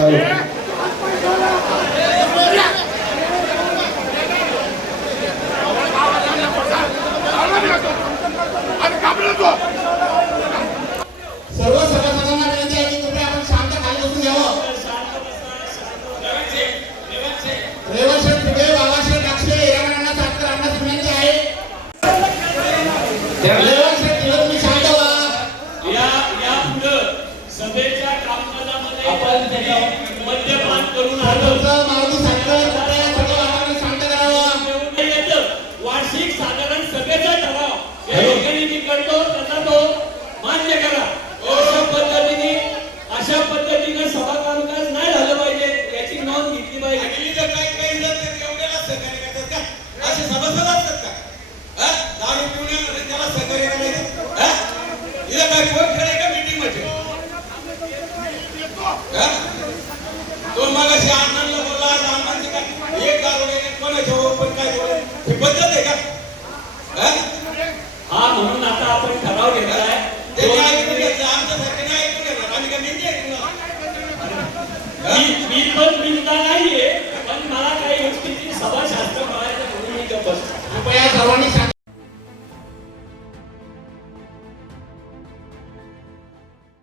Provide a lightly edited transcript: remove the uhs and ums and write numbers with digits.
सर्व सभासदांना विनंती आहे की कृपया आपण शांत खाली बसून घ्यावं. रेवणशेठ फुगे, बाबाशेठ डाक्षे, हिरामणांना सातकर आणण्यास विनंती आहे. रेवणशेठ फुगे तुम्ही शांत व्हा. या पुढं सभेच्या कामकाजामध्ये आपण मद्यपान करून आलो. मारुती सातकर कृपया सगळं वातावरण शांत करावं. वार्षिक साधारण सभेचा ठराव या ठिकाणी मी करतो, त्याचा तो मान्य करा. अशा पद्धतीने सभा कामकाज नाही झालं पाहिजे याची नोंद घेतली पाहिजे. असे सभासद असतात का? दारू पिऊन त्याला सहकार्य करायचं. हिला काय कोण खेळ का मीटिंग मध्ये? तो मग अशी अण्णांना बोलला, अण्णांचे काय एक दारू कोणाच्या पण काय ही पद्धत आहे का? हा म्हणून आता आपण ठराव घेतला आहे. आमच्यासारखे नाही ऐकून घेणार. आम्ही काय मेहंदी आहे मी पण मिळता नाहीये, पण मला काही गोष्टीची सभा शास्त्र